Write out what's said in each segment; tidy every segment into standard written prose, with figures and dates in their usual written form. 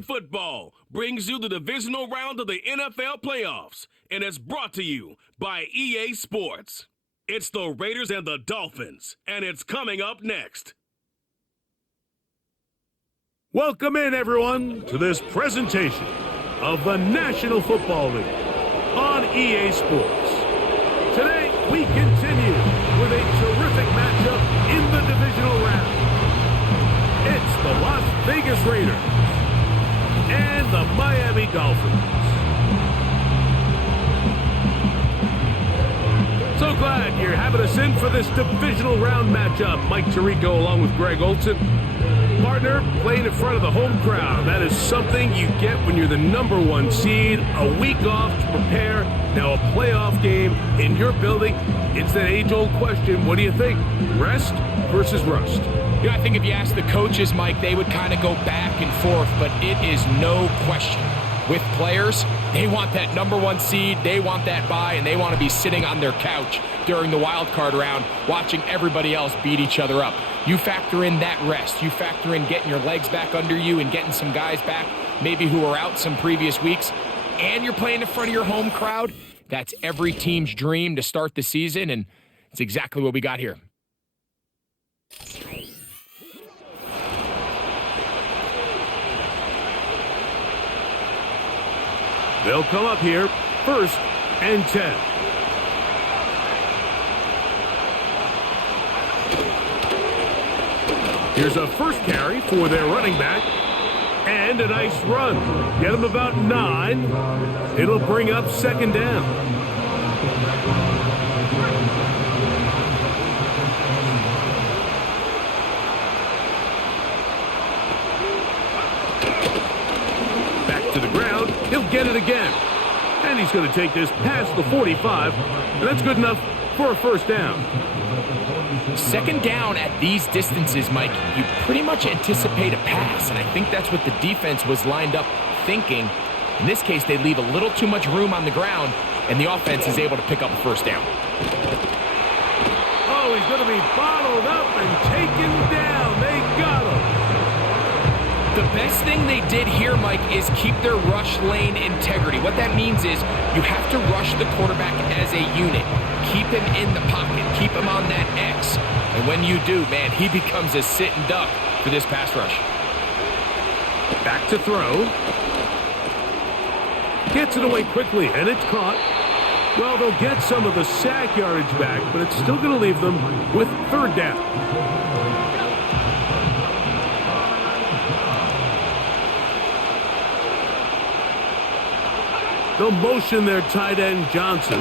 American football brings you the divisional round of the NFL playoffs, and it's brought to you by EA Sports. It's the Raiders and the Dolphins, and it's coming up next. Welcome in, everyone, to this presentation of the National Football League on EA Sports. Today, we continue with a terrific matchup in the divisional round. It's the Las Vegas Raiders and the Miami Dolphins. So glad you're having us in for this divisional round matchup. Mike Tirico along with Greg Olson. Partner, playing in front of the home crowd. That is something you get when you're the #1 seed. A week off to prepare. Now a playoff game in your building. It's that age-old question. What do you think? Rest versus rust? You know, I think if you ask the coaches, Mike, they would kind of go back and forth, but it is no question. With players, they want that #1 seed, they want that bye, and they want to be sitting on their couch during the wild card round watching everybody else beat each other up. You factor in that rest. You factor in getting your legs back under you and getting some guys back maybe who were out some previous weeks, and you're playing in front of your home crowd. That's every team's dream to start the season, and it's exactly what we got here. They'll come up here, 1st and 10. Here's a first carry for their running back, and a nice run. Get them about 9. It'll bring up 2nd down. Back to the ground. He'll get it again. And he's going to take this past the 45, and that's good enough for a 1st down. 2nd down at these distances, Mike, you pretty much anticipate a pass, and I think that's what the defense was lined up thinking. In this case, they leave a little too much room on the ground, and the offense is able to pick up a 1st down. Oh, he's going to be bottled up and taken down. They got him. The best thing they did here, Mike, is keep their rush lane integrity. What that means is you have to rush the quarterback as a unit. Keep him in the pocket. Keep him on that X. And when you do, man, he becomes a sitting duck for this pass rush. Back to throw. Gets it away quickly, and it's caught. Well, they'll get some of the sack yardage back, but it's still going to leave them with 3rd down. They'll motion their tight end, Johnson.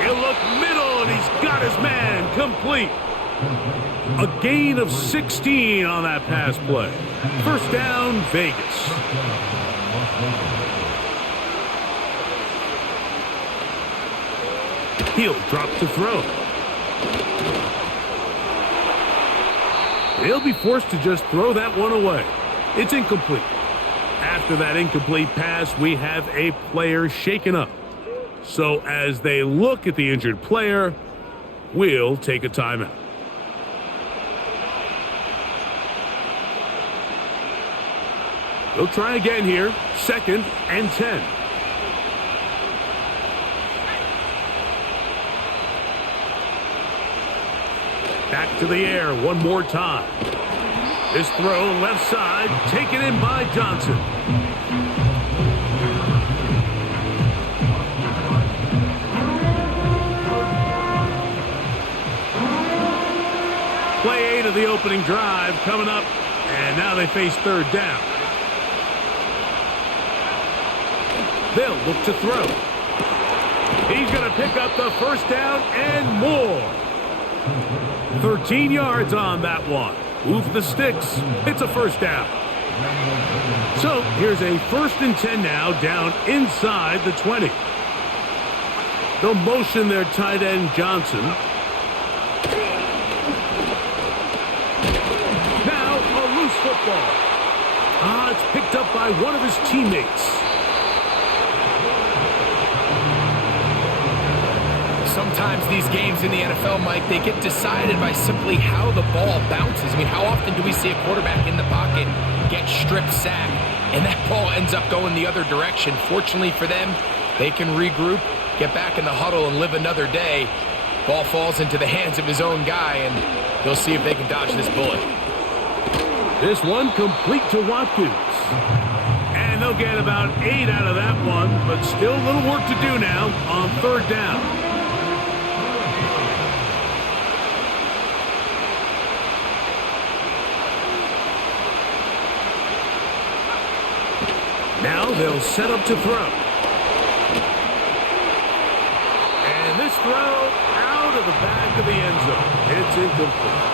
He'll look middle, and he's got his man complete. A gain of 16 on that pass play. 1st down, Vegas. He'll drop to throw. He'll be forced to just throw that one away. It's incomplete. After that incomplete pass, we have a player shaken up. So as they look at the injured player, we'll take a timeout. They'll try again here, 2nd and 10. Back to the air one more time. This throw left side, taken in by Johnson. Play 8 of the opening drive coming up, and now they face 3rd down. They'll look to throw. He's going to pick up the 1st down and more. 13 yards on that one. Move the sticks. It's a 1st down. So here's a 1st and 10 now, down inside the 20. They'll motion their tight end, Johnson. Now a loose football. It's picked up by one of his teammates. sometimes these games in the NFL, Mike, they get decided by simply how the ball bounces. I mean, how often do we see a quarterback in the pocket get strip sacked, and that ball ends up going the other direction? Fortunately for them, they can regroup, get back in the huddle, and live another day. Ball falls into the hands of his own guy, and they'll see if they can dodge this bullet. This one complete to Watkins. And they'll get about 8 out of that one, but still a little work to do now on third down. Now they'll set up to throw. And this throw out of the back of the end zone. It's incomplete.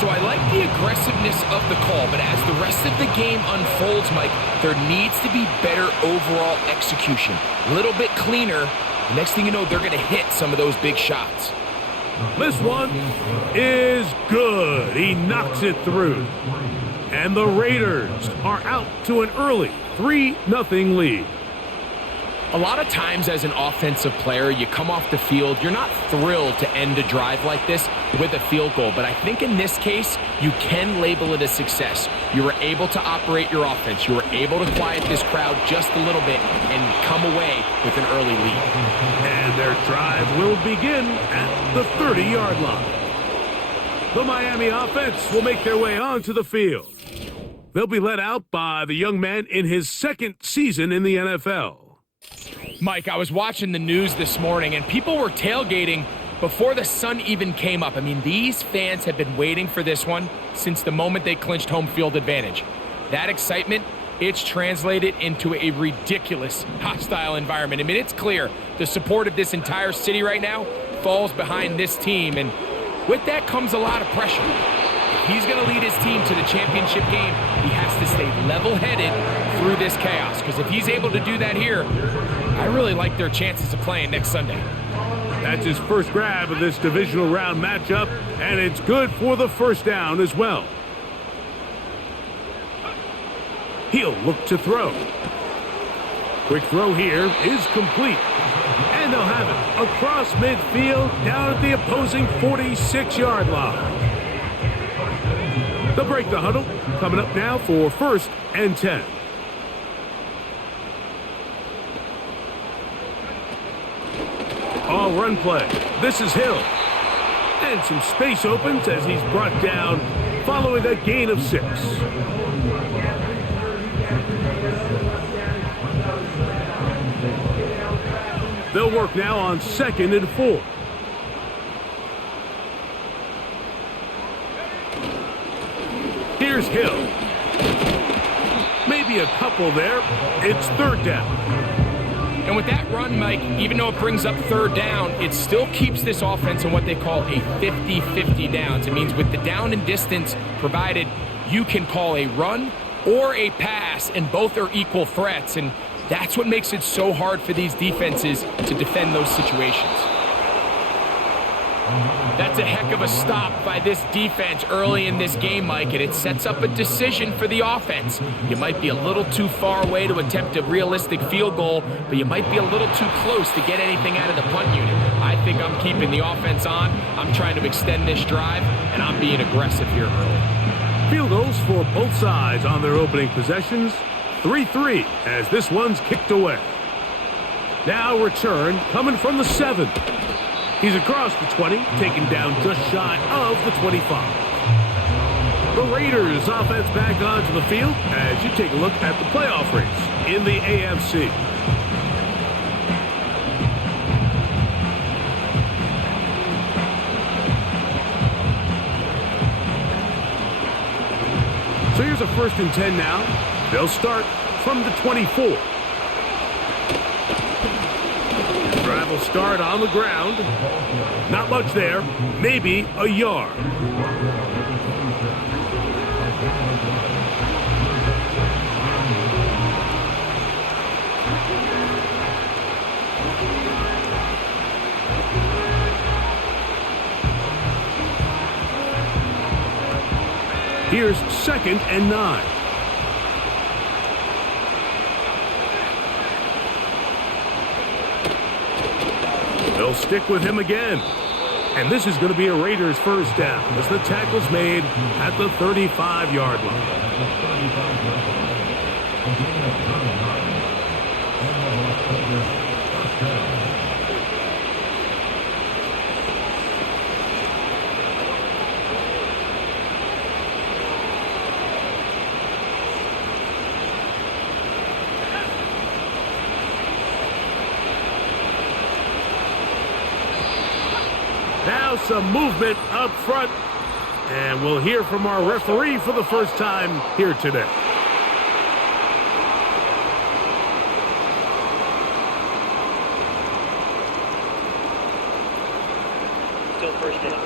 So I like the aggressiveness of the call, but as the rest of the game unfolds, Mike, there needs to be better overall execution. A little bit cleaner. The next thing you know, they're going to hit some of those big shots. This one is good. He knocks it through. And the Raiders are out to an early 3-0 lead. A lot of times as an offensive player, you come off the field, you're not thrilled to end a drive like this with a field goal. But I think in this case, you can label it a success. You were able to operate your offense. You were able to quiet this crowd just a little bit and come away with an early lead. And their drive will begin at the 30-yard line. The Miami offense will make their way onto the field. They'll be led out by the young man in his second season in the NFL. Mike, I was watching the news this morning, and people were tailgating before the sun even came up. I mean, these fans have been waiting for this one since the moment they clinched home field advantage. That excitement, it's translated into a ridiculous hostile environment. I mean, it's clear the support of this entire city right now falls behind this team, and with that comes a lot of pressure. If he's going to lead his team to the championship game, he has to stay level-headed through this chaos, because if he's able to do that here, I really like their chances of playing next Sunday. That's his first grab of this divisional round matchup, and it's good for the first down as well. He'll look to throw. Quick throw here is complete. And they'll have it across midfield down at the opposing 46-yard line. They'll break the huddle. Coming up now for 1st and 10. All run play. This is Hill. And some space opens as he's brought down following a gain of 6. They'll work now on 2nd and 4. Here's Hill. Maybe a couple there. It's 3rd down. And with that run, Mike, even though it brings up 3rd down, it still keeps this offense in what they call a 50-50 downs. It means with the down and distance provided, you can call a run or a pass, and both are equal threats. And that's what makes it so hard for these defenses to defend those situations. That's a heck of a stop by this defense early in this game, Mike, and it sets up a decision for the offense. You might be a little too far away to attempt a realistic field goal, but you might be a little too close to get anything out of the punt unit. I think I'm keeping the offense on. I'm trying to extend this drive, and I'm being aggressive here early. Field goals for both sides on their opening possessions. 3-3 as this one's kicked away. Now return coming from the 7. He's across the 20, taken down just shy of the 25. The Raiders offense back onto the field as you take a look at the playoff race in the AFC. So here's a 1st and 10 now. They'll start from the 24. Drive will start on the ground. Not much there. Maybe a yard. Here's 2nd and 9. They'll stick with him again. And this is going to be a Raiders first down as the tackle's made at the 35-yard line. Now some movement up front, and we'll hear from our referee for the first time here today. Still first down.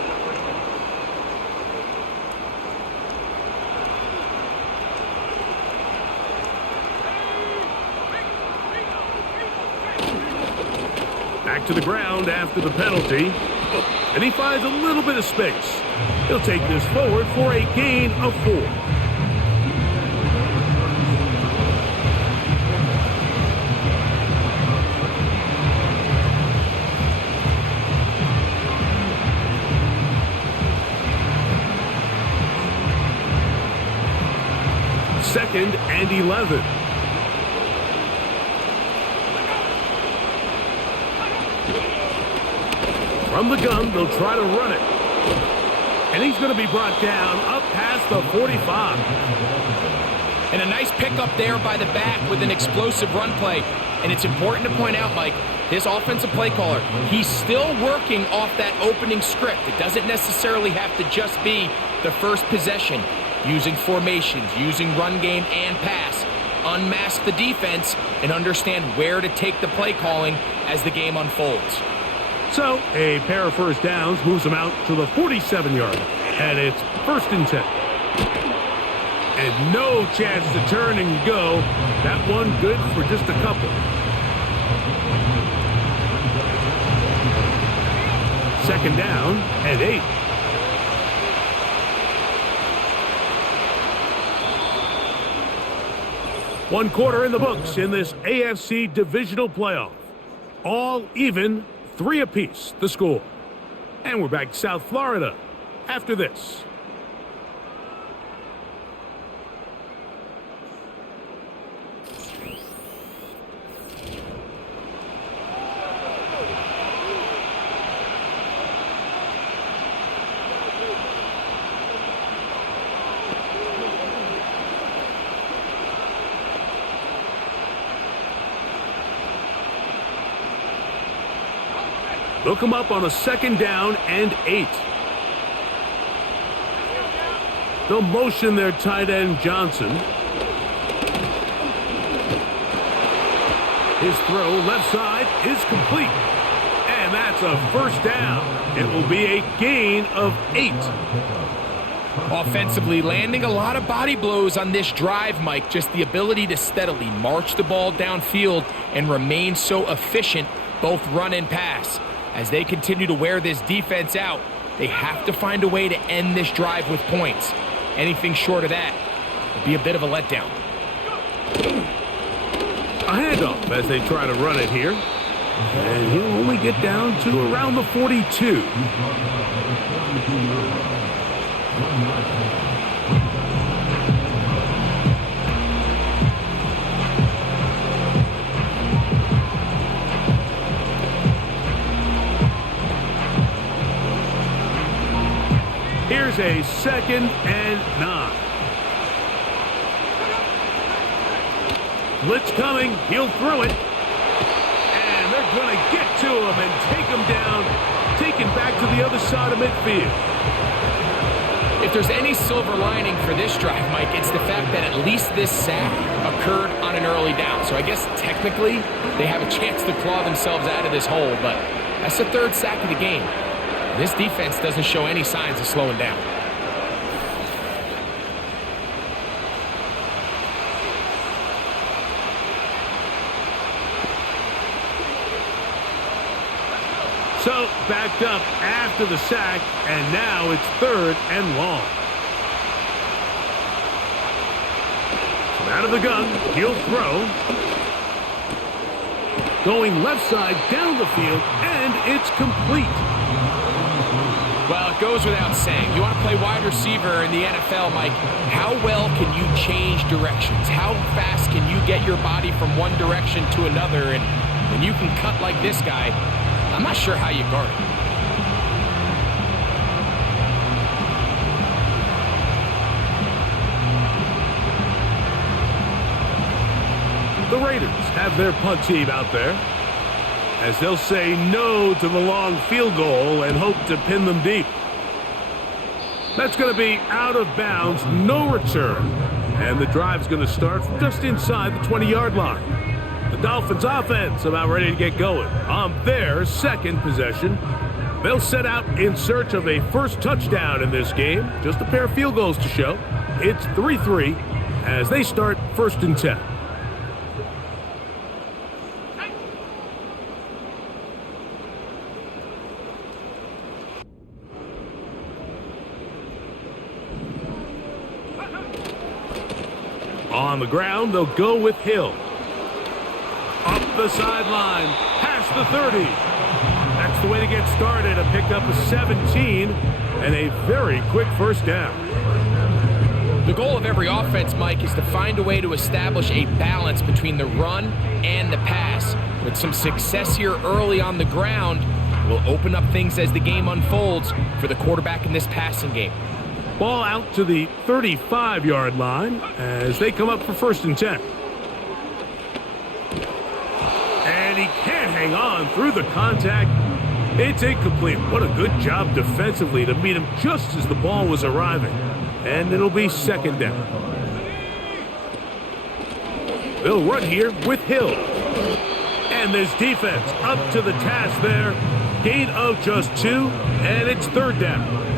Back to the ground after the penalty. And he finds a little bit of space. He'll take this forward for a gain of 4. Second and 11. From the gun, they'll try to run it. And he's going to be brought down up past the 45. And a nice pickup there by the back with an explosive run play. And it's important to point out, Mike, this offensive play caller, he's still working off that opening script. It doesn't necessarily have to just be the first possession. Using formations, using run game and pass. Unmask the defense and understand where to take the play calling as the game unfolds. So, a pair of first downs moves them out to the 47-yard line. And it's 1st and 10. And no chance to turn and go. That one good for just a couple. Second down and 8. One quarter in the books in this AFC Divisional playoff. All even, 3 apiece, the score. And we're back to South Florida after this. They'll come up on a second down and 8. They'll motion their tight end Johnson. His throw left side is complete. And that's a first down. It will be a gain of 8. Offensively, landing a lot of body blows on this drive, Mike. Just the ability to steadily march the ball downfield and remain so efficient, both run and pass. As they continue to wear this defense out, they have to find a way to end this drive with points. Anything short of that would be a bit of a letdown. A handoff as they try to run it here. And he'll only get down to around the 42. Here's a second and 9. Blitz coming. He'll throw it. And they're going to get to him and take him down. Taken back to the other side of midfield. If there's any silver lining for this drive, Mike, it's the fact that at least this sack occurred on an early down. So I guess technically they have a chance to claw themselves out of this hole, but that's the 3rd sack of the game. This defense doesn't show any signs of slowing down. So, backed up after the sack, and now it's 3rd and long. So out of the gun, he'll throw. going left side down the field, and it's complete. Well, it goes without saying. You want to play wide receiver in the NFL, Mike, how well can you change directions? How fast can you get your body from one direction to another? And when you can cut like this guy, I'm not sure how you guard it. The Raiders have their punt team out there, as they'll say no to the long field goal and hope to pin them deep. That's going to be out of bounds, no return, and the drive's going to start just inside the 20-yard line. The Dolphins offense about ready to get going on their second possession. They'll set out in search of a first touchdown in this game, just a pair of field goals to show. It's 3-3 as they start 1st and 10. On the ground, they'll go with Hill. Up the sideline, past the 30. That's the way to get started. A pickup of 17 and a very quick first down. The goal of every offense, Mike, is to find a way to establish a balance between the run and the pass. With some success here early on the ground, will open up things as the game unfolds for the quarterback in this passing game. Ball out to the 35-yard line as they come up for 1st and 10. And he can't hang on through the contact. It's incomplete. What a good job defensively to meet him just as the ball was arriving. And it'll be 2nd down. They'll run here with Hill. And this defense up to the task there. Gain of just 2, and it's 3rd down.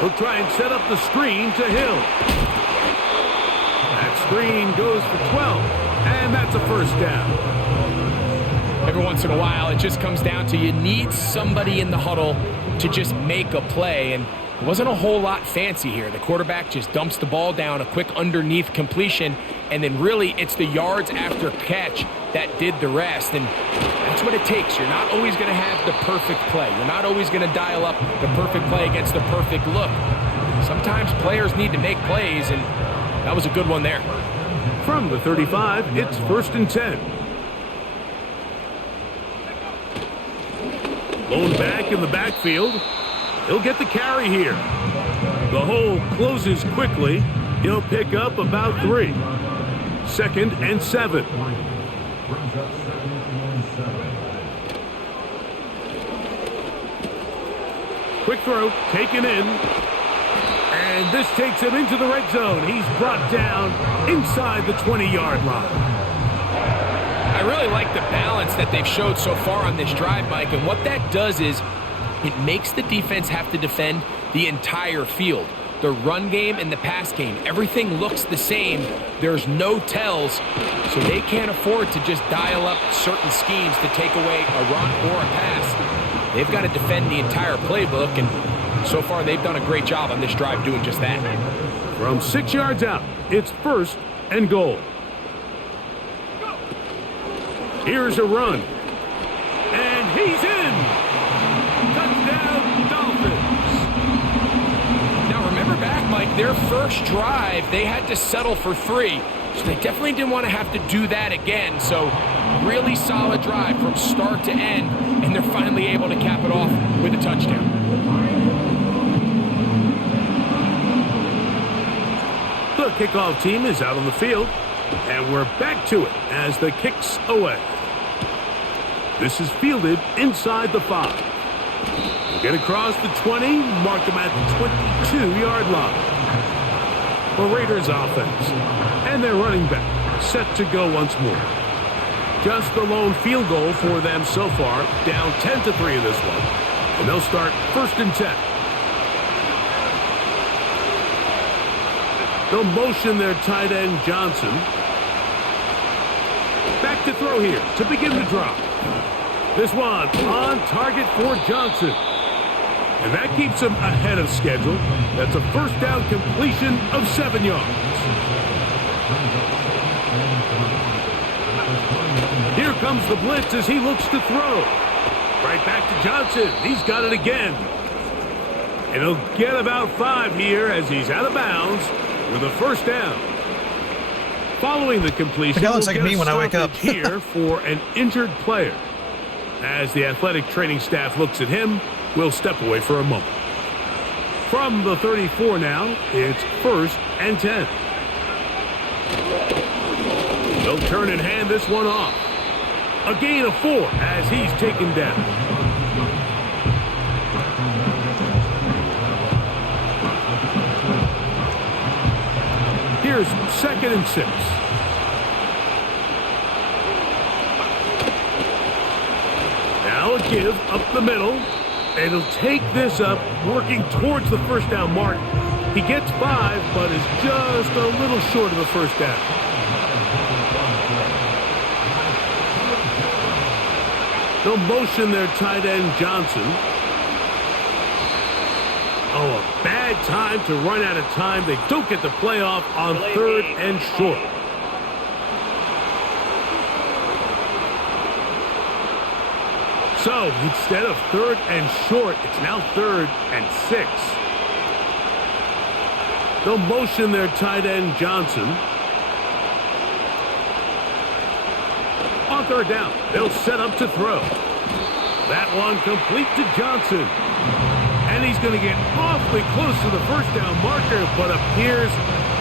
He'll try and set up the screen to Hill. That screen goes for 12, and that's a 1st down. Every once in a while, it just comes down to you need somebody in the huddle to just make a play, and it wasn't a whole lot fancy here. The quarterback just dumps the ball down, a quick underneath completion, and then really it's the yards after catch that did the rest, and that's what it takes. You're not always going to have the perfect play. You're not always going to dial up the perfect play against the perfect look. Sometimes players need to make plays, and that was a good one there. From the 35, it's 1st and 10. Lone back in the backfield. He'll get the carry here. The hole closes quickly. He'll pick up about 3. 2nd and 7. Quick throw, taken in. And this takes him into the red zone. He's brought down inside the 20-yard line. I really like the balance that they've showed so far on this drive, Mike, and what that does is it makes the defense have to defend the entire field. The run game and the pass game, everything looks the same. There's no tells, so they can't afford to just dial up certain schemes to take away a run or a pass. They've got to defend the entire playbook, and so far they've done a great job on this drive doing just that. From 6 yards out, it's 1st and goal. Here's a run. And he's in. Touchdown, Dolphins. Now remember back, Mike, their first drive, they had to settle for 3. So they definitely didn't want to have to do that again. So really solid drive from start to end. And they're finally able to cap it off with a touchdown. The kickoff team is out on the field. And we're back to it as the kick's away. This is fielded inside the 5. We'll get across the 20, mark them at the 22-yard line. The Raiders offense. And their running back set to go once more. Just the lone field goal for them so far, down 10-3 in this one. And they'll start 1st and 10. They'll motion their tight end Johnson. Back to throw here to begin the drop. This one on target for Johnson. And that keeps him ahead of schedule. That's a first down completion of 7 yards. Here comes the blitz as he looks to throw. Right back to Johnson. He's got it again. And he'll get about 5 here as he's out of bounds with a first down. Following the completion, That looks like me when I wake up. here for an injured player. As the athletic training staff looks at him, we'll step away for a moment. From the 34 now, it's 1st and 10. They'll turn and hand this one off. A gain of 4 as he's taken down. Here's 2nd and 6. Now a give up the middle. And he'll take this up, working towards the first down mark. He gets 5, but is just a little short of the first down. They'll motion their tight end, Johnson. Oh, a bad time to run out of time. They don't get the playoff on 3rd and short. So, instead of 3rd and short, it's now 3rd and 6. They'll motion their tight end, Johnson. On 3rd down, they'll set up to throw. That one complete to Johnson. And he's going to get awfully close to the first down marker, but appears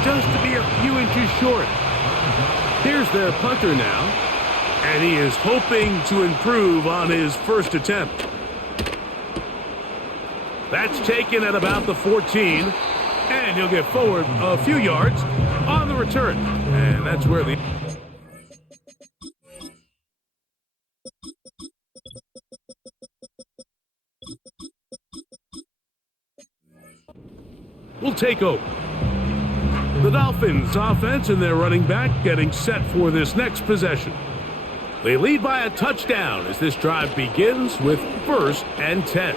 just to be a few inches short. Here's their punter now. And he is hoping to improve on his first attempt. That's taken at about the 14. And he'll get forward a few yards on the return. And that's where the... will take over. The Dolphins offense and their running back getting set for this next possession. They lead by a touchdown as this drive begins with 1st and 10.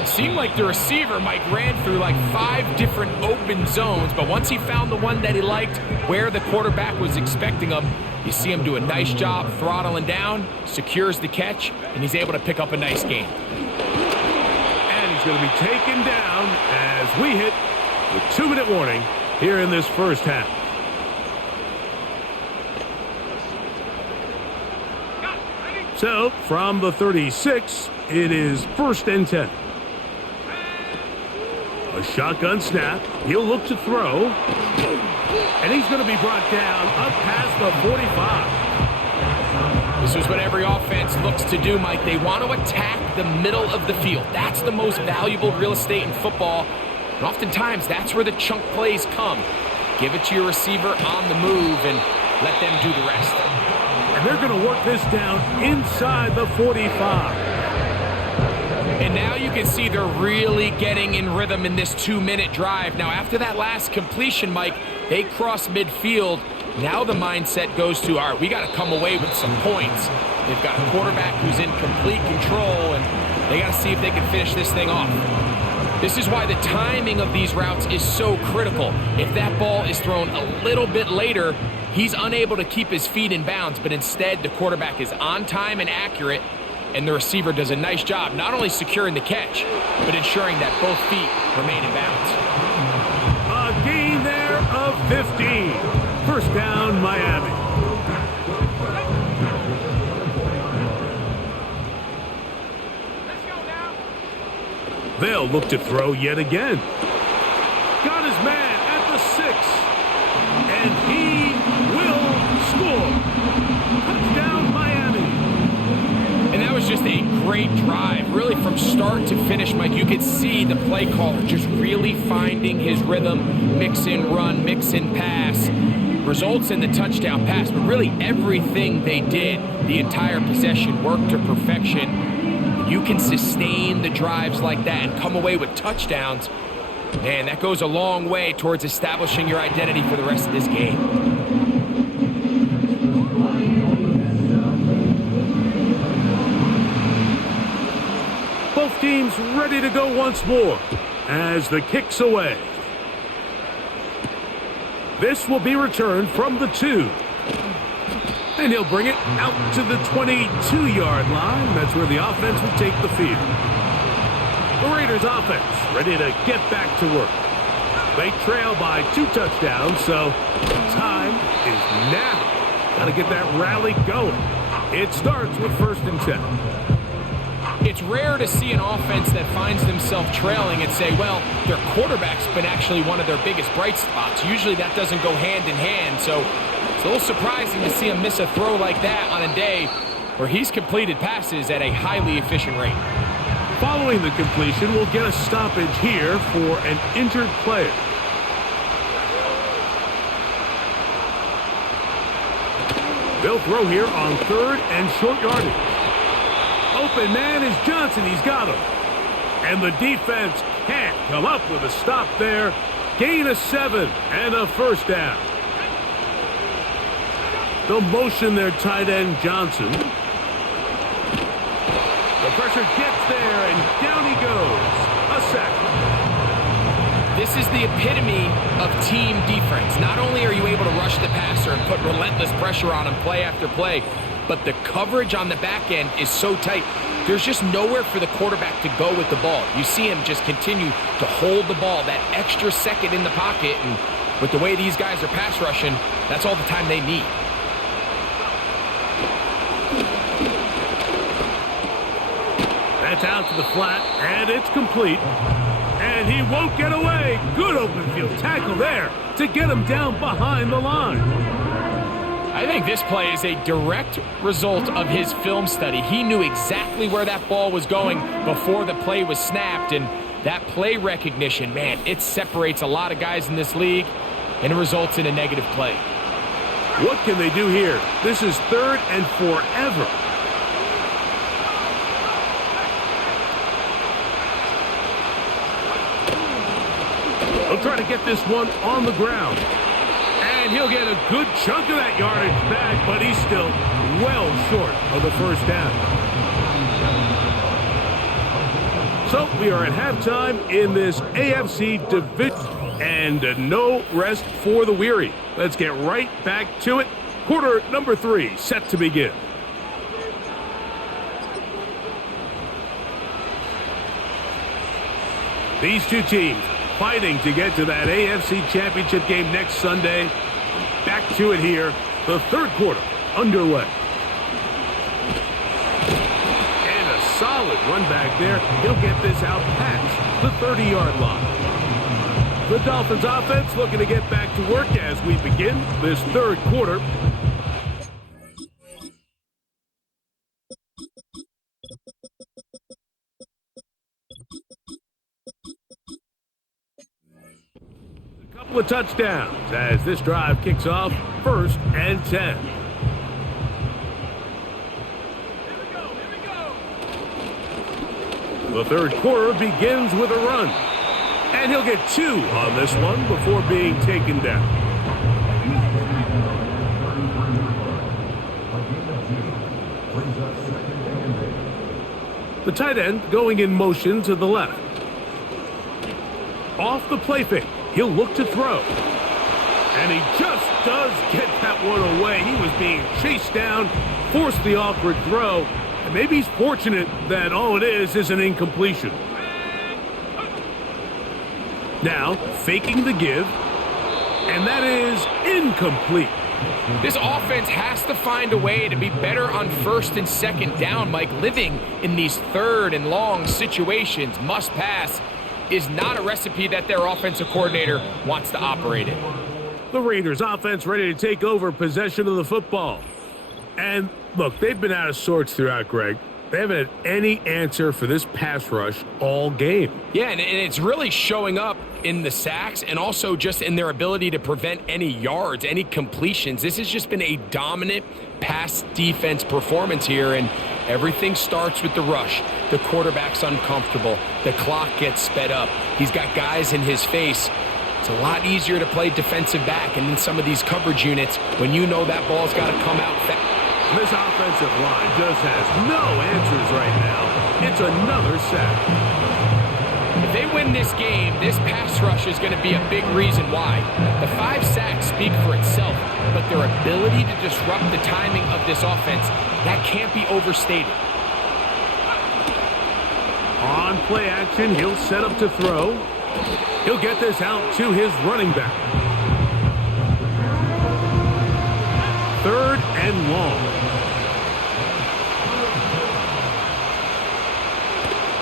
It seemed like the receiver, Mike, ran through like 5 different open zones, but once he found the one that he liked, where the quarterback was expecting him, you see him do a nice job throttling down, secures the catch, and he's able to pick up a nice gain. And he's going to be taken down as we hit the 2-minute warning here in this first half. So, from the 36, it is 1st and 10. A shotgun snap. He'll look to throw. And he's going to be brought down up past the 45. This is what every offense looks to do, Mike. They want to attack the middle of the field. That's the most valuable real estate in football. And oftentimes, that's where the chunk plays come. Give it to your receiver on the move and let them do the rest. And they're going to work this down inside the 45. And now you can see they're really getting in rhythm in this 2-minute drive. Now, after that last completion, Mike, they cross midfield. Now the mindset goes to, all right, we got to come away with some points. They've got a quarterback who's in complete control, and they got to see if they can finish this thing off. This is why the timing of these routes is so critical. If that ball is thrown a little bit later, he's unable to keep his feet in bounds, but instead the quarterback is on time and accurate, and the receiver does a nice job not only securing the catch, but ensuring that both feet remain in bounds. A gain there of 15. First down, Miami. They'll look to throw yet again. Got his man at the 6. And he will score. Touchdown, Miami. And that was just a great drive. Really from start to finish, Mike, you could see the play caller just really finding his rhythm. Mix in run, mix in pass. Results in the touchdown pass. But really everything they did, the entire possession, worked to perfection. You can sustain the drives like that and come away with touchdowns. Man, that goes a long way towards establishing your identity for the rest of this game. Both Both teams ready to go once more as the kick's away. This will be returned from the 2. And he'll bring it out to the 22-yard line. That's where the offense will take the field. The Raiders offense ready to get back to work. They trail by 2 touchdowns, so time is now. Got to get that rally going. It starts with 1st and 10. It's rare to see an offense that finds themselves trailing and say, well, their quarterback's been actually one of their biggest bright spots. Usually that doesn't go hand in hand, so it's a little surprising to see him miss a throw like that on a day where he's completed passes at a highly efficient rate. Following the completion, we'll get a stoppage here for an injured player. They'll throw here on 3rd and short yardage. Open man is Johnson. He's got him. And the defense can't come up with a stop there. Gain of 7 and a 1st down. They'll motion their tight end Johnson. The pressure gets there, and down he goes. A sack. This is the epitome of team defense. Not only are you able to rush the passer and put relentless pressure on him play after play, but the coverage on the back end is so tight. There's just nowhere for the quarterback to go with the ball. You see him just continue to hold the ball, that extra second in the pocket, and with the way these guys are pass rushing, that's all the time they need. That's out to the flat, and it's complete. And he won't get away. Good open field tackle there to get him down behind the line. I think this play is a direct result of his film study. He knew exactly where that ball was going before the play was snapped, and that play recognition, man, it separates a lot of guys in this league, and it results in a negative play. What can they do here? This is 3rd and forever. He'll try to get this one on the ground. And he'll get a good chunk of that yardage back, but he's still well short of the 1st down. So we are at halftime in this AFC division, and no rest for the weary. Let's get right back to it. Quarter number 3 set to begin. These two teams fighting to get to that AFC Championship game next Sunday. Back to it here. The 3rd quarter underway. And a solid run back there. He'll get this out past the 30-yard line. The Dolphins offense looking to get back to work as we begin this 3rd quarter. Couple of touchdowns as this drive kicks off 1st and 10. The 3rd quarter begins with a run. And he'll get 2 on this one before being taken down. The tight end going in motion to the left. Off the play fake. He'll look to throw. And he just does get that one away. He was being chased down, forced the awkward throw. And maybe he's fortunate that all it is an incompletion. Now, faking the give. And that is incomplete. This offense has to find a way to be better on 1st and 2nd down, Mike. Living in these 3rd and long situations, must pass, is not a recipe that their offensive coordinator wants to operate in. The Raiders offense ready to take over possession of the football. And look, they've been out of sorts throughout, Greg. They haven't had any answer for this pass rush all game. Yeah, and it's really showing up in the sacks and also just in their ability to prevent any yards, any completions. This has just been a dominant pass defense performance here, and everything starts with the rush. The quarterback's uncomfortable. The clock gets sped up. He's got guys in his face. It's a lot easier to play defensive back, and in some of these coverage units, when you know that ball's got to come out fast. This offensive line just has no answers right now. It's another sack. If they win this game, this pass rush is going to be a big reason why. The 5 sacks speak for itself, but their ability to disrupt the timing of this offense, that can't be overstated. On play action, he'll set up to throw. He'll get this out to his running back. 3rd and long.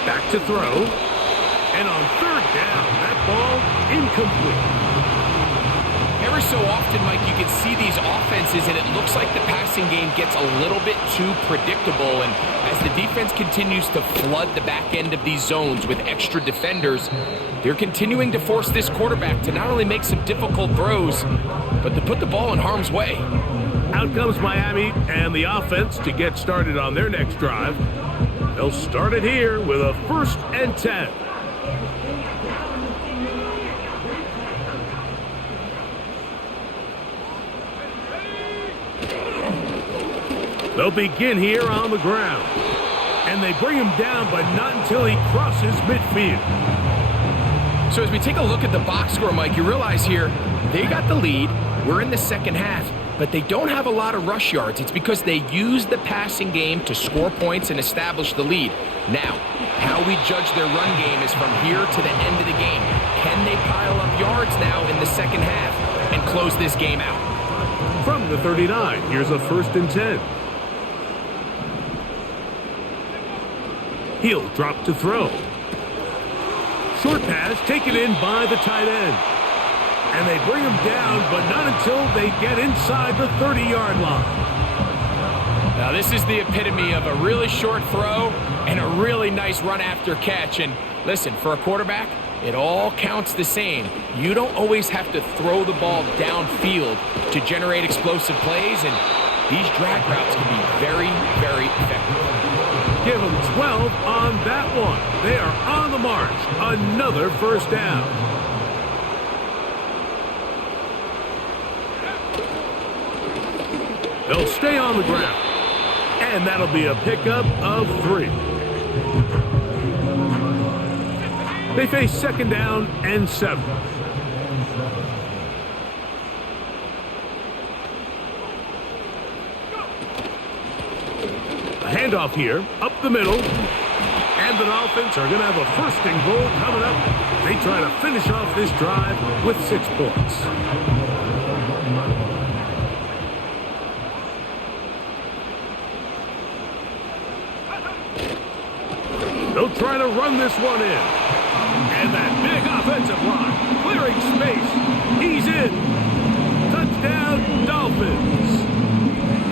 Back to throw. And on 3rd down, that ball incomplete. Every so often, Mike, you can see these offenses, and it looks like the passing game gets a little bit too predictable. And as the defense continues to flood the back end of these zones with extra defenders, they're continuing to force this quarterback to not only make some difficult throws, but to put the ball in harm's way. Out comes Miami and the offense to get started on their next drive. They'll start it here with a 1st and 10. They'll begin here on the ground. And they bring him down, but not until he crosses midfield. So as we take a look at the box score, Mike, you realize here, they got the lead. We're in the second half, but they don't have a lot of rush yards. It's because they use the passing game to score points and establish the lead. Now, how we judge their run game is from here to the end of the game. Can they pile up yards now in the second half and close this game out? From the 39, here's a 1st and 10. He'll drop to throw. Short pass taken in by the tight end. And they bring him down, but not until they get inside the 30-yard line. Now this is the epitome of a really short throw and a really nice run after catch. And listen, for a quarterback, it all counts the same. You don't always have to throw the ball downfield to generate explosive plays, and these drag routes can be very, very effective. Give them 12 on that one. They are on the march. Another 1st down. They'll stay on the ground. And that'll be a pickup of 3. They face 2nd down and 7. Handoff here, up the middle, and the Dolphins are going to have a 1st and goal coming up. They try to finish off this drive with 6 points. They'll try to run this one in. And that big offensive line, clearing space. He's in. Touchdown, Dolphins.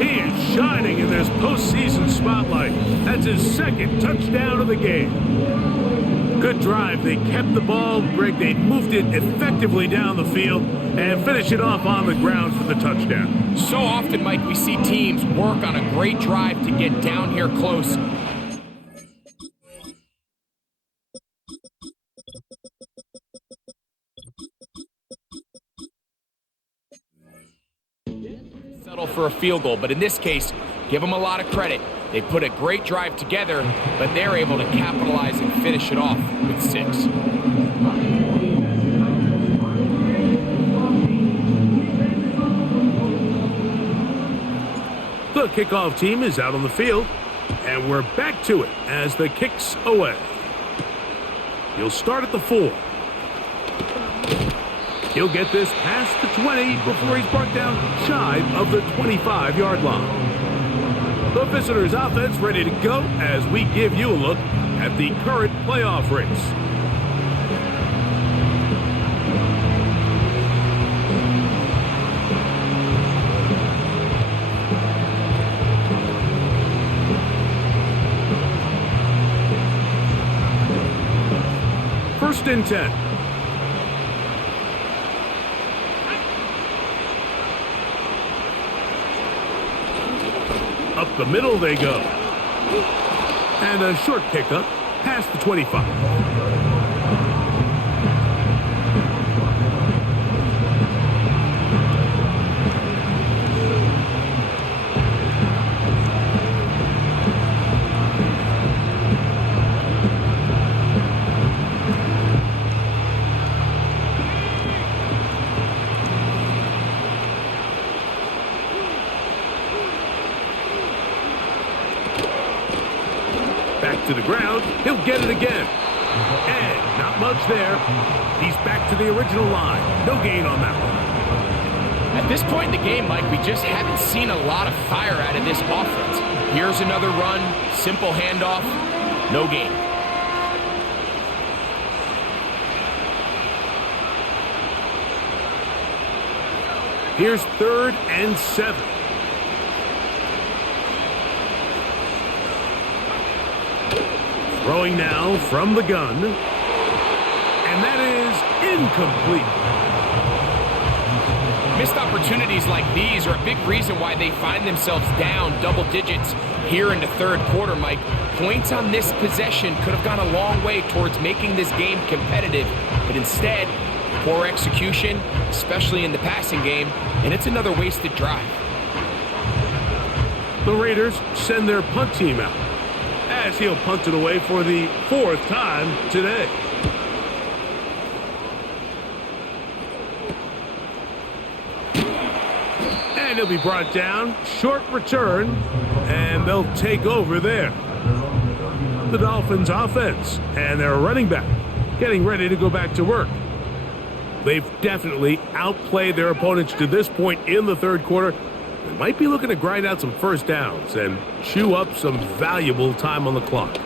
He is shining in this postseason spotlight. That's his 2nd touchdown of the game. Good drive. They kept the ball. Greg, they moved it effectively down the field and finished it off on the ground for the touchdown. So often, Mike, we see teams work on a great drive to get down here close. For a field goal, but in this case, give them a lot of credit. They put a great drive together, but they're able to capitalize and finish it off with 6. The kickoff team is out on the field, and we're back to it as the kick's away. He'll start at the 4. He'll get this past the 20 before he's brought down shy of the 25-yard line. The visitors' offense ready to go as we give you a look at the current playoff race. First and 10. Up the middle they go. And a short pickup past the 25. to the ground. He'll get it again. And not much there. He's back to the original line. No gain on that one. At this point in the game, Mike, we just haven't seen a lot of fire out of this offense. Here's another run, simple handoff, no gain. Here's 3rd and 7. Throwing now from the gun. And that is incomplete. Missed opportunities like these are a big reason why they find themselves down double digits here in the third quarter, Mike. Points on this possession could have gone a long way towards making this game competitive, but instead, poor execution, especially in the passing game, and it's another wasted drive. The Raiders send their punt team out, as he'll punt it away for the 4th time today. And he'll be brought down, short return, and they'll take over there. The Dolphins offense and their running back getting ready to go back to work. They've definitely outplayed their opponents to this point in the third quarter. They might be looking to grind out some first downs and chew up some valuable time on the clock.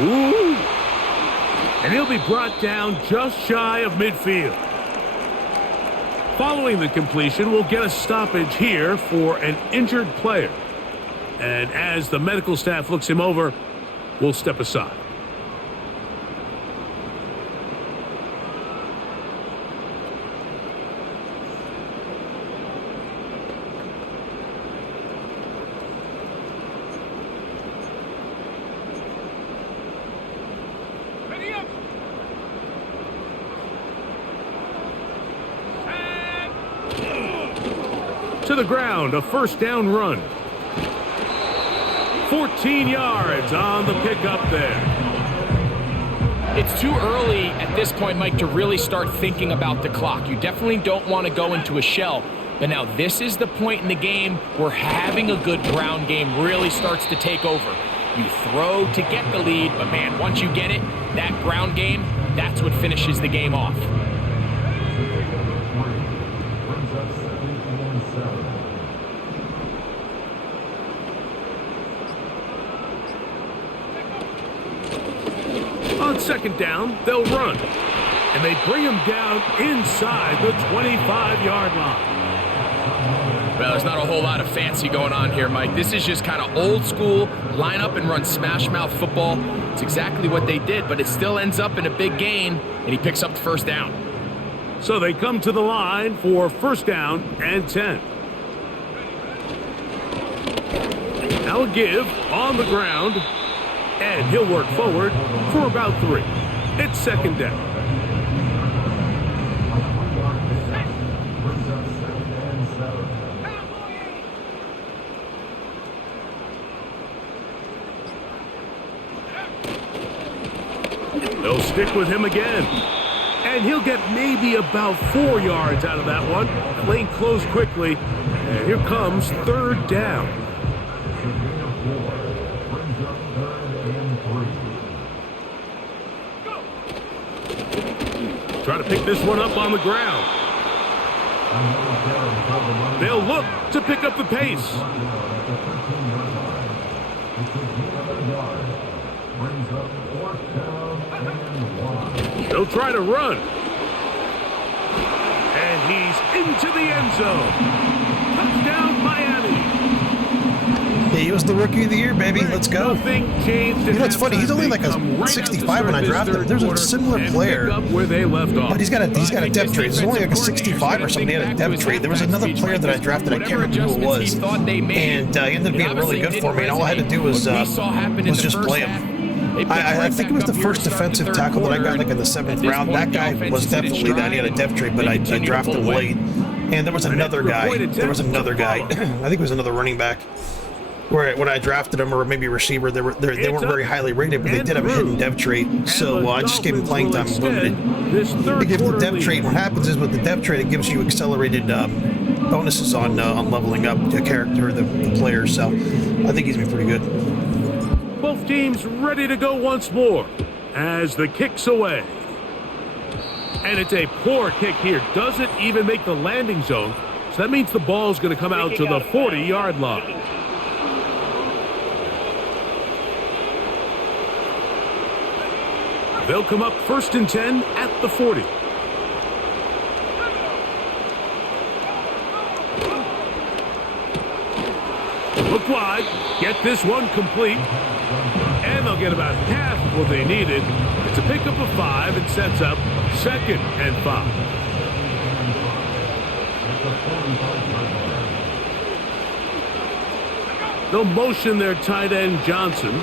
Ooh! And he'll be brought down just shy of midfield. Following the completion, we'll get a stoppage here for an injured player. And as the medical staff looks him over, we'll step aside. To the ground, a first down run. 14 yards on the pickup there. It's too early at this point, Mike, to really start thinking about the clock. You definitely don't want to go into a shell. But now this is the point in the game where having a good ground game really starts to take over. You throw to get the lead, but man, once you get it, that ground game, that's what finishes the game off. On second down, they'll run. And they bring him down inside the 25-yard line. Well, there's not a whole lot of fancy going on here, Mike. This is just kind of old school, line up and run smash mouth football. It's exactly what they did, but it still ends up in a big gain, and he picks up the first down. So they come to the line for first down and 10. Now a give on the ground, and he'll work forward for about 3. It's second down. They'll stick with him again. And he'll get maybe about 4 yards out of that one. Lane closed quickly. And here comes third down. Try to pick this one up on the ground. They'll look to pick up the pace. They'll try to run. And he's into the end zone. Touchdown, Miami. He was the rookie of the year, baby. Let's go. Nothing changed. You know, it's funny. He's only like a 65 when I drafted him. There's a similar player, where they left off. but he's got a depth trade. There's only like a 65 or something. He had a depth trade. There was another player that I drafted. I can't remember who it was, and he ended up being really good for me. And all I had to do was just play him. I think it was the first defensive tackle that I got like in the 7th round. That guy was definitely that. He had a depth trade, but I drafted him late. And there was another guy. I think it was another running back. Where when I drafted him, or maybe receiver, they weren't very highly rated, but they did have a hidden depth trait. So I just gave him playing time limited. They give the depth trait. What happens is with the depth trait, it gives you accelerated bonuses on leveling up the character, the player. So I think he's been pretty good. both teams ready to go once more as the kick's away. And it's a poor kick here. Doesn't even make the landing zone. So that means the ball's going to come out to the 40-yard line. They'll come up 1st and 10 at the 40. Look wide, get this one complete, and they'll get about half of what they needed. It's a pickup of 5 and sets up 2nd and 5. They'll motion their tight end Johnson.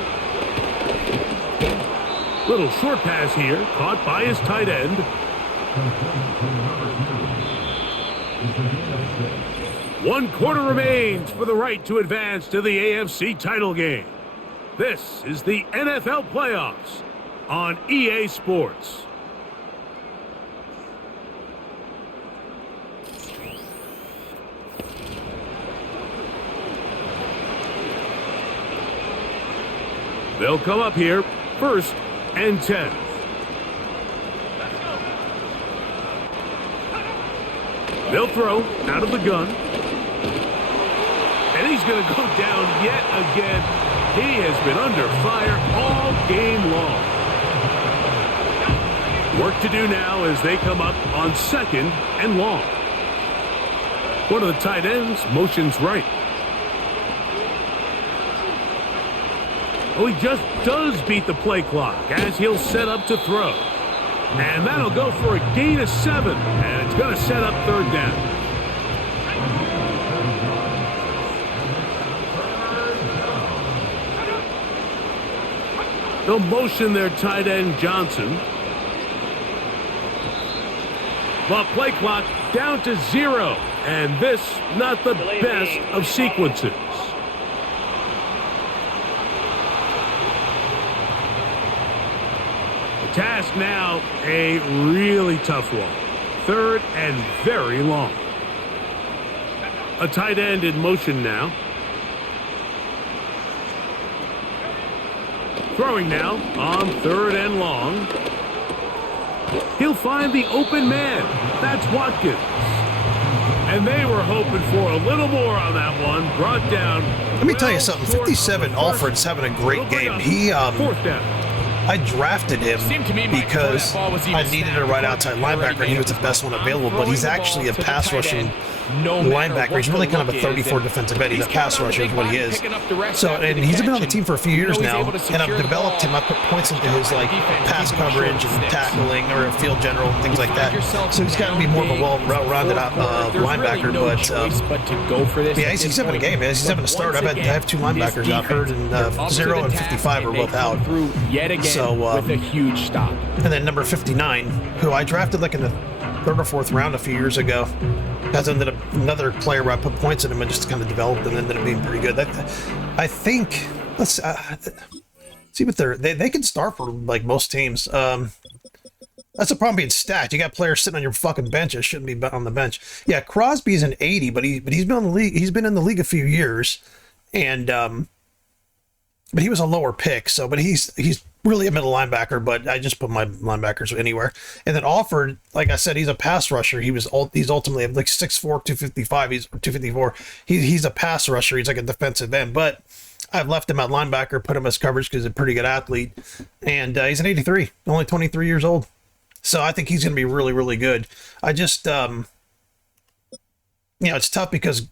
Little short pass here, caught by his tight end. One quarter remains for the right to advance to the AFC title game. This is the NFL playoffs on EA Sports. They'll come up here 1st and 10. They'll throw out of the gun. And he's going to go down yet again. He has been under fire all game long. Work to do now as they come up on 2nd and long. One of the tight ends motions right. Oh, he just does beat the play clock as he'll set up to throw. And that'll go for a gain of 7. And it's going to set up 3rd down. They'll motion their tight end Johnson. But play clock down to 0. And this, not the best of sequences. Task now, a really tough one. 3rd and very long. A tight end in motion now. Throwing now on 3rd and long. He'll find the open man. That's Watkins. And they were hoping for a little more on that one. Brought down. Let me tell you something. 57, Alfred's having a great game. He, 4th down. I drafted him because I needed a right outside linebacker, and he was the best one available, but he's actually a pass rushing linebacker. He's really kind of a 34 defensive end. He's a pass rusher is what he is. So, and he's been on the team for a few years now, and I've developed him. I put points into his like pass coverage and tackling or field general and things like that. So he's got to be more of a well-rounded linebacker, but yeah, he's having a game, man. He's having a start. I have 2 linebackers out hurt, and 0 and 55 are both out. So, with a huge stop. And then number 59, who I drafted like in the 3rd or 4th round a few years ago, has ended up another player where I put points in him and just kind of developed and ended up being pretty good. I think, let's see what they can start for like most teams. That's the problem being stacked. You got players sitting on your fucking bench that shouldn't be on the bench. Yeah, Crosby's an 80, but he's been on the league. He's been in the league a few years, and but he was a lower pick. So, but he's really a middle linebacker. But I just put my linebackers anywhere. And then Alford, like I said, he's a pass rusher. He's ultimately like 6'4", 255. He's 254. He's a pass rusher. He's like a defensive end, but I've left him at linebacker, put him as coverage because he's a pretty good athlete, and he's an 83, only 23 years old. So I think he's going to be really, really good. I just, it's tough because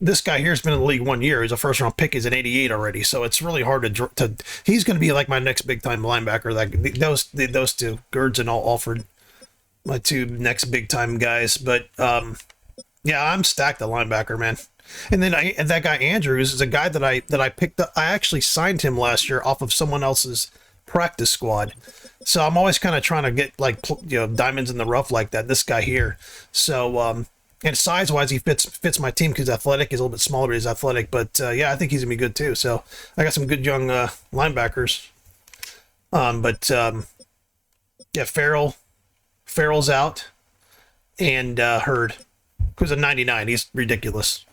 this guy here has been in the league 1 year. He's a first-round pick. He's an 88 already. So it's really hard to he's going to be like my next big-time linebacker. Like those two, Gerds and Alford, my 2 next big-time guys. But, yeah, I'm stacked at linebacker, man. And then that guy Andrews is a guy that I picked up. I actually signed him last year off of someone else's practice squad. So I'm always kind of trying to get like diamonds in the rough like that. This guy here. So and size wise he fits my team because athletic. He's a little bit smaller, but he's athletic. But yeah, I think he's gonna be good too. So I got some good young linebackers. Yeah, Farrell's out, and Hurd, who's a 99. He's ridiculous.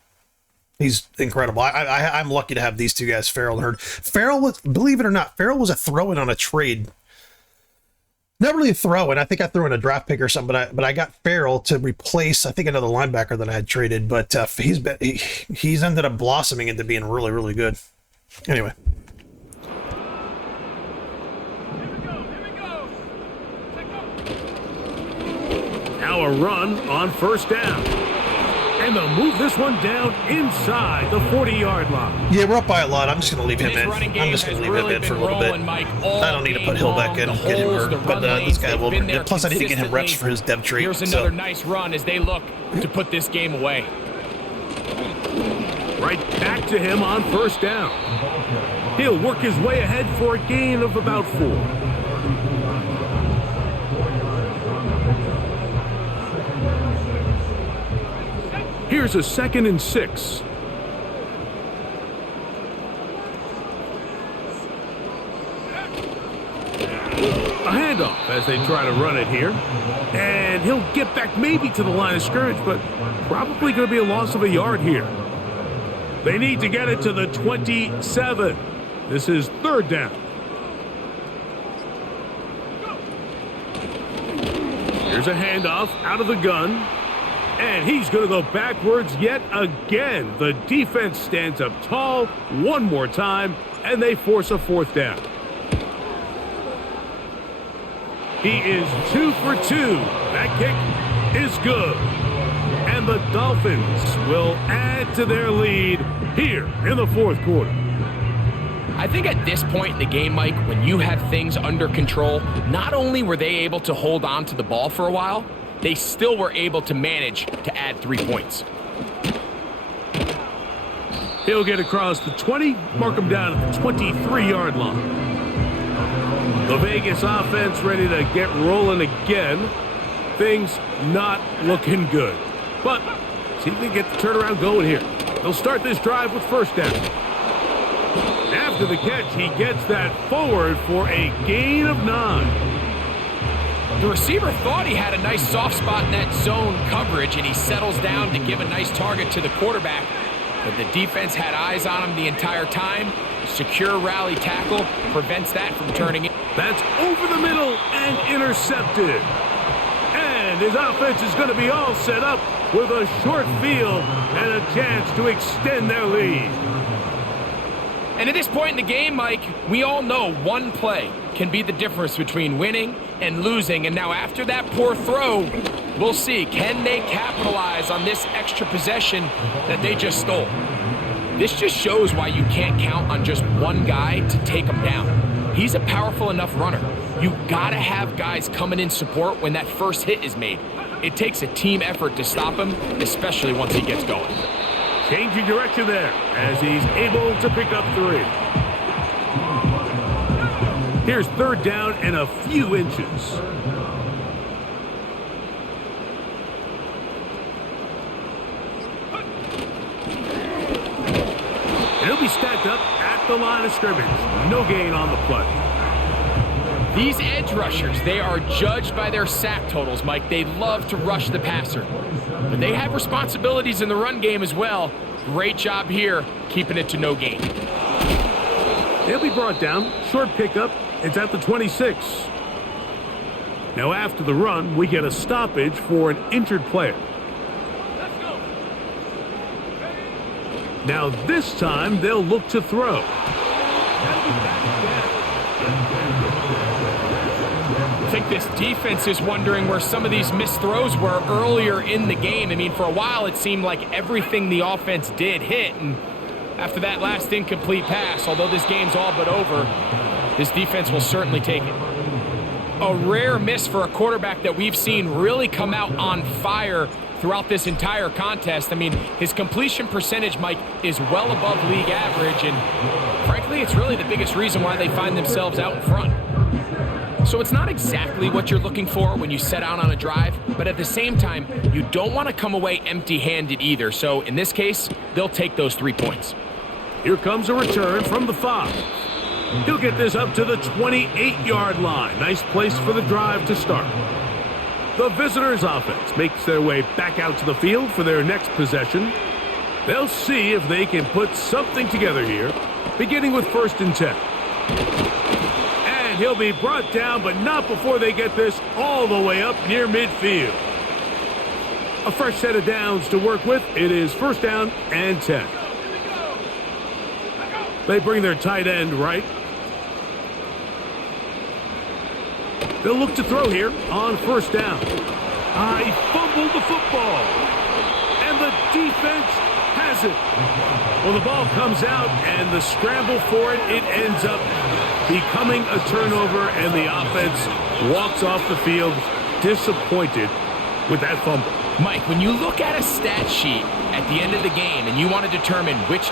He's incredible. I'm lucky to have these two guys, Farrell and Hurd. Farrell was, believe it or not, Farrell was a throw-in on a trade. Not really a throw-in. I think I threw in a draft pick or something, but I got Farrell to replace, I think, another linebacker that I had traded. But he's ended up blossoming into being really, really good. Anyway. Now a run on first down. And they'll move this one down inside the 40-yard line. Yeah, we're up by a lot. I'm just going to leave him in. I'm just going to leave him in for a little bit. I don't need to put Hill back in and get him hurt. But this guy will. Plus, I need to get him reps for his dev tree. Here's another nice run as they look to put this game away. Right back to him on first down. He'll work his way ahead for a gain of about 4. Here's a 2nd and 6. A handoff as they try to run it here. And he'll get back maybe to the line of scrimmage, but probably going to be a loss of a yard here. They need to get it to the 27. This is 3rd down. Here's a handoff out of the gun. And he's going to go backwards yet again. The defense stands up tall one more time, and they force a 4th down. He is 2 for 2. That kick is good. And the Dolphins will add to their lead here in the 4th quarter. I think at this point in the game, Mike, when you have things under control, not only were they able to hold on to the ball for a while, they still were able to manage to add 3 points. He'll get across the 20, mark him down at the 23-yard line. The Vegas offense ready to get rolling again. Things not looking good. But see if they get the turnaround going here. They'll start this drive with first down. After the catch, he gets that forward for a gain of 9. The receiver thought he had a nice soft spot in that zone coverage, and he settles down to give a nice target to the quarterback. But the defense had eyes on him the entire time. Secure rally tackle prevents that from turning in. That's over the middle and intercepted. And his offense is going to be all set up with a short field and a chance to extend their lead. And at this point in the game, Mike, we all know one play can be the difference between winning and losing. And now after that poor throw, we'll see, can they capitalize on this extra possession that they just stole? This just shows why you can't count on just one guy to take him down. He's a powerful enough runner. You gotta have guys coming in support when that first hit is made. It takes a team effort to stop him, especially once he gets going. Changing direction there as he's able to pick up 3. Here's 3rd down and a few inches. And he'll be stacked up at the line of scrimmage. No gain on the play. These edge rushers, they are judged by their sack totals, Mike. They love to rush the passer. But they have responsibilities in the run game as well. Great job here, keeping it to no gain. They'll be brought down. Short pickup. It's at the 26. Now after the run, we get a stoppage for an injured player. Let's go. Now this time, they'll look to throw. I think this defense is wondering where some of these missed throws were earlier in the game. I mean, for a while, it seemed like everything the offense did hit. And after that last incomplete pass, although this game's all but over, this defense will certainly take it. A rare miss for a quarterback that we've seen really come out on fire throughout this entire contest. I mean, his completion percentage, Mike, is well above league average. And frankly, it's really the biggest reason why they find themselves out in front. So it's not exactly what you're looking for when you set out on a drive, but at the same time, you don't want to come away empty-handed either. So in this case, they'll take those 3 points. Here comes a return from the 5. He'll get this up to the 28-yard line. Nice place for the drive to start. The visitors' offense makes their way back out to the field for their next possession. They'll see if they can put something together here, beginning with 1st and 10. And he'll be brought down, but not before they get this all the way up near midfield. A fresh set of downs to work with. It is 1st down and 10. They bring their tight end right. They'll look to throw here on 1st down. He fumbled the football. And the defense has it. Well, the ball comes out, and the scramble for it, it ends up becoming a turnover, and the offense walks off the field disappointed with that fumble. Mike, when you look at a stat sheet at the end of the game and you want to determine which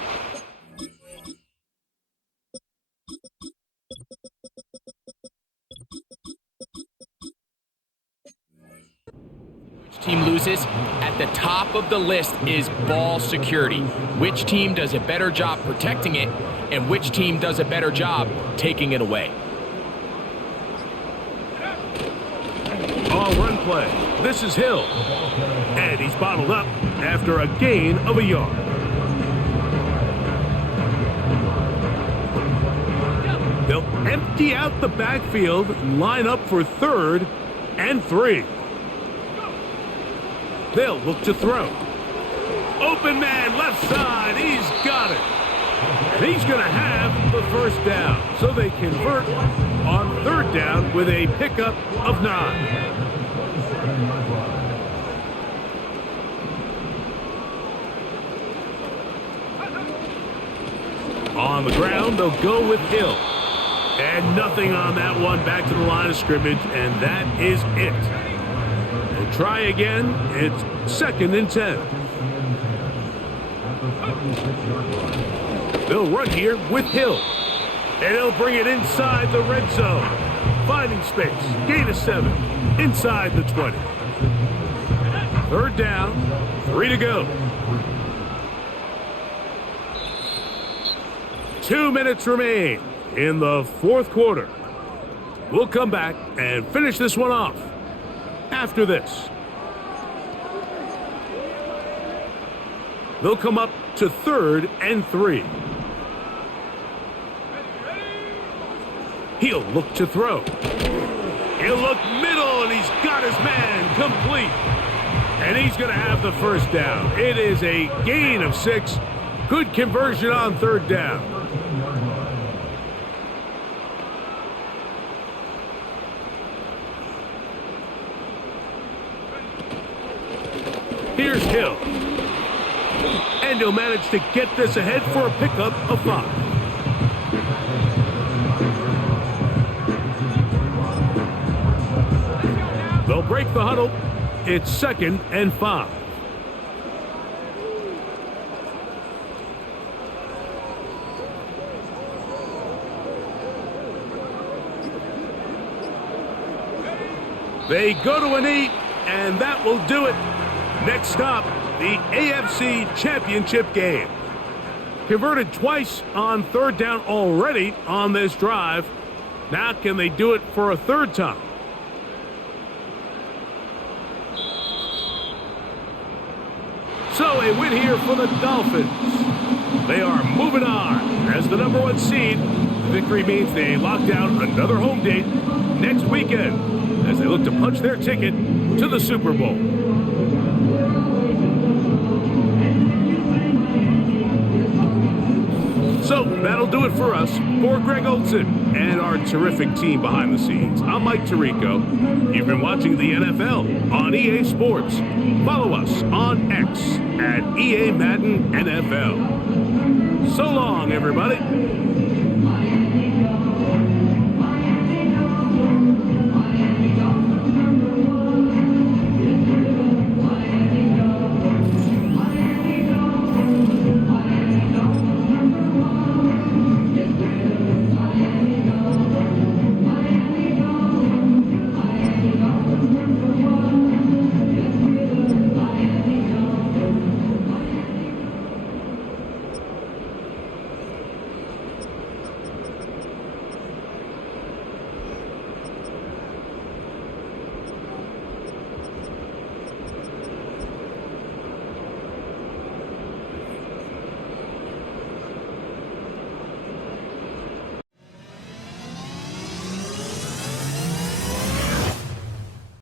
team loses, at the top of the list is ball security. Which team does a better job protecting it, and which team does a better job taking it away. Run play. This is Hill. And he's bottled up after a gain of a yard. They'll empty out the backfield and line up for 3rd and 3. They'll look to throw. Open man, left side. He's got it. And he's going to have the 1st down. So they convert on 3rd down with a pickup of 9. On the ground, they'll go with Hill. And nothing on that one. Back to the line of scrimmage, and that is it. They'll try again. It's 2nd and 10. They'll run here with Hill. And they'll bring it inside the red zone. Finding space. Gain of 7. Inside the 20. 3rd down. 3 to go. 2 minutes remain in the 4th quarter. We'll come back and finish this one off after this. They'll come up to 3rd and 3. He'll look to throw. He'll look middle, and he's got his man complete. And he's going to have the 1st down. It is a gain of 6. Good conversion on 3rd down. Here's Hill. And he'll manage to get this ahead for a pickup of 5. They'll break the huddle. It's 2nd and 5. They go to a knee, and that will do it. Next stop, the AFC Championship game. Converted twice on 3rd down already on this drive. Now can they do it for a 3rd time? So a win here for the Dolphins. They are moving on as the number 1 seed. The victory means they lock down another home date next weekend as they look to punch their ticket to the Super Bowl. So that'll do it for us. For Greg Olson and our terrific team behind the scenes, I'm Mike Tirico. You've been watching the NFL on EA Sports. Follow us on X at EA Madden NFL. So long, everybody.